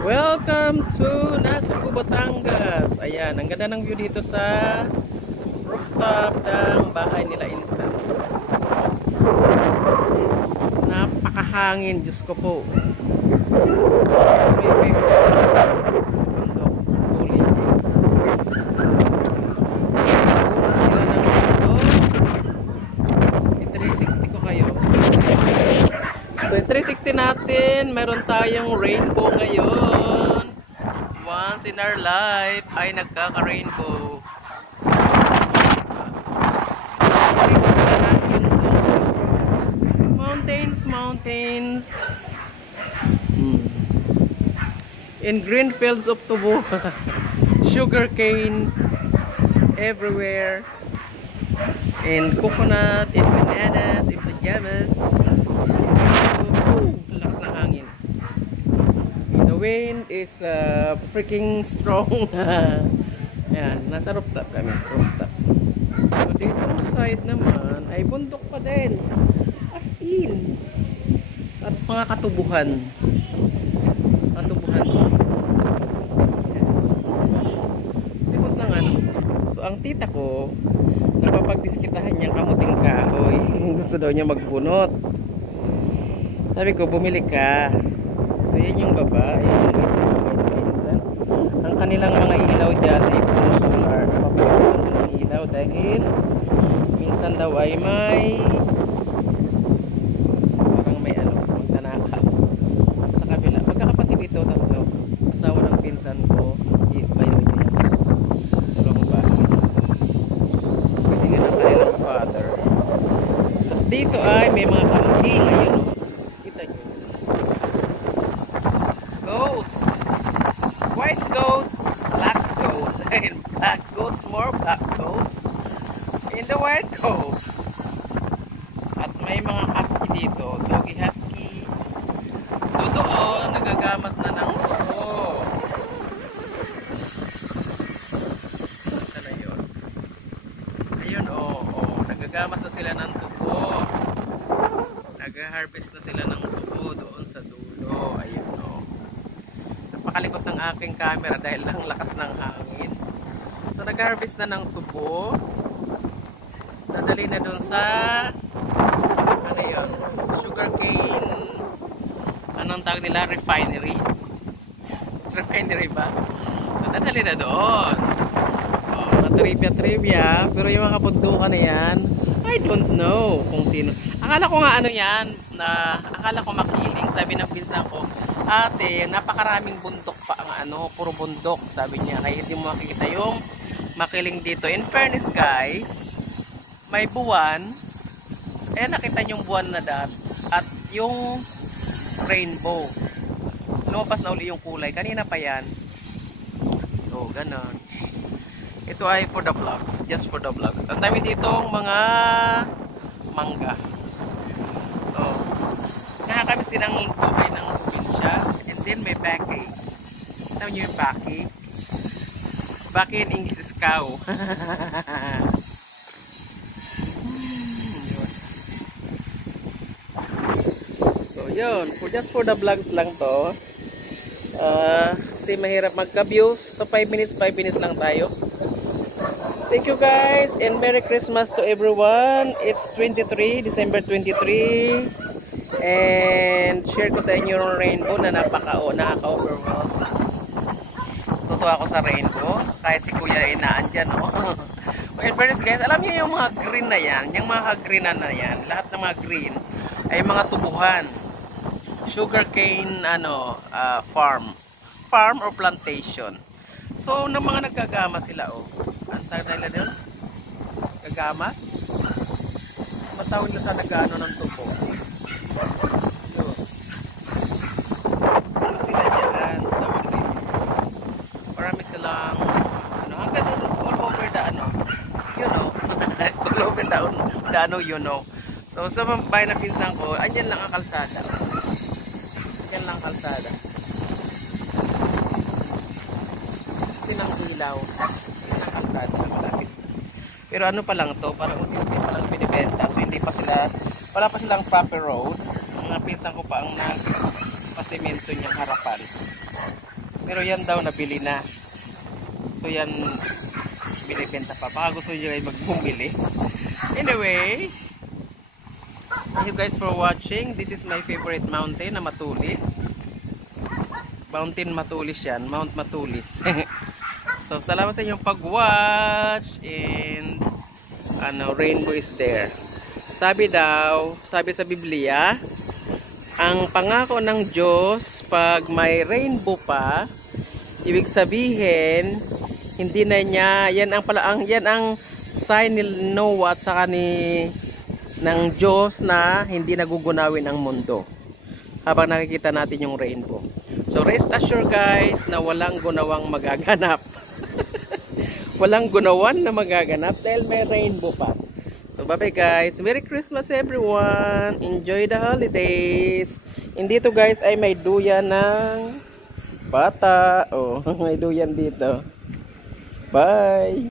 Welcome to Nasugbu, Batangas. Ayan, ang ganda ng view dito sa rooftop ng bahay nila Insan. Napakahangin, Diyos ko po. This is my favorite bundok, Tulis. I-360 ko kayo. So, in 360 natin, meron tayong rainbow ngayon. Once in our life ay nagkaka-rainbow. Mountains. In green fields of tubo. Sugar cane everywhere. And coconut, and bananas, and pajamas. Lakas ng hangin. The wind is freaking strong. Ayan, nasa rooftop kami. Rooftop. So, ditong side naman ay bundok pa din. As in. At mga katubuhan. Libot ng ano. So, ang tita ko, napapagdiskitahan niyang kamuting kahoy. Gusto daw niya magbunot. Sabi ko, bumili ka. So, yan yung baba. Ang kanilang mga ilaw dyan ay puro solar. Napapagdiskitahan doon ng ilaw dahil minsan daw ay may parang may ano, magtanakaw. Sa kabila. Magkakapatid ito, tatlo. Asawa ng pinsan ko. Dito ay may mga kambing. Ayun. Kita nyo. Goats. White goats. Black goats. And black goats. More black goats. And the white goats. At may mga husky dito. Doggy husky. So doon, nagagamas na ng tubo. Saan na yun? Ayun, nagagamas na sila ng tubo. Nag-harvest na sila ng tubo doon sa dulo. Ayun o. Napakalikot ng aking camera dahil lang lakas ng hangin. So nag-harvest na ng tubo. Nadali na doon sa ano yun? Sugarcane. Anong tawag nila? Refinery. Refinery ba? So nadali na doon. Mga trivia. Pero yung mga kabundukan na yan, I don't know kung sino. Akala ko nga ano yan, akala ko makiling. Sabi ng pinsan ko, ate, napakaraming bundok pa ang ano, puro bundok. Sabi niya, kaya hindi mo makikita yung makiling dito. In fairness guys, may buwan. Nakita niyo yung buwan na dat. At yung rainbow. Lumabas na uli yung kulay. Kanina pa yan. So, ganon. Ito ay for the vlogs. Just for the vlogs. Ang dami ditong mga mangga. So, nakakamiss din ang buhay ng probinsya. And then may baki. Alam nyo yung baki? Baki in English is cow. So, yun. Just for the vlogs lang to. Kasi mahirap magka-views. So, 5 minutes lang tayo. Thank you guys and Merry Christmas to everyone. It's December 23 and share ko sa inyo yung rainbow na nakaka-overwhelmed. Tutuwa ako sa rainbow kahit si Kuya ay naandyan, no? Well, first guys, alam niyo yung mga green na yan, yung mga greenan na yan, lahat ng mga green ay mga tubuhan. Sugarcane farm or plantation. So, ng mga nagkagama sila, ang tawag nila doon? Gagamas? Matawag nila sa nagano ng tubo. Yun. Ano sila dyan? Marami silang, hanggang all over the, you know. All over the, you know. So, sa bahay na pinsan ko, andyan lang ang kalsada. Yan lang kalsada. Ng ilaw ng kalsada malapit. Pero ano pa lang to, parang hindi pa lang binibenta. So hindi pa sila, wala pa silang proper road. Mga pinsan ko pa ang nagpasimento niyang harapan. Pero yan daw nabili na. So yan binibenta pa. Baka gusto nyo ay magbumili. Anyway, thank you guys for watching. This is my favorite mountain na Matulis. Mountain Matulis yan. Mount Matulis. So salamat sa inyong pag-watch. And rainbow is there. Sabi sa Biblia, ang pangako ng Diyos pag may rainbow pa, ibig sabihin hindi na niya, yan ang sign ni Noah at saka ng Diyos na hindi nagugunawin ang mundo habang nakikita natin yung rainbow. So rest assured guys na walang gunawang magaganap. Walang gunawan na magaganap dahil may rainbow pa. So bye bye guys, Merry Christmas everyone, enjoy the holidays. Hindi to guys ay may duyan ng bata. Oh, may duyan dito. Bye!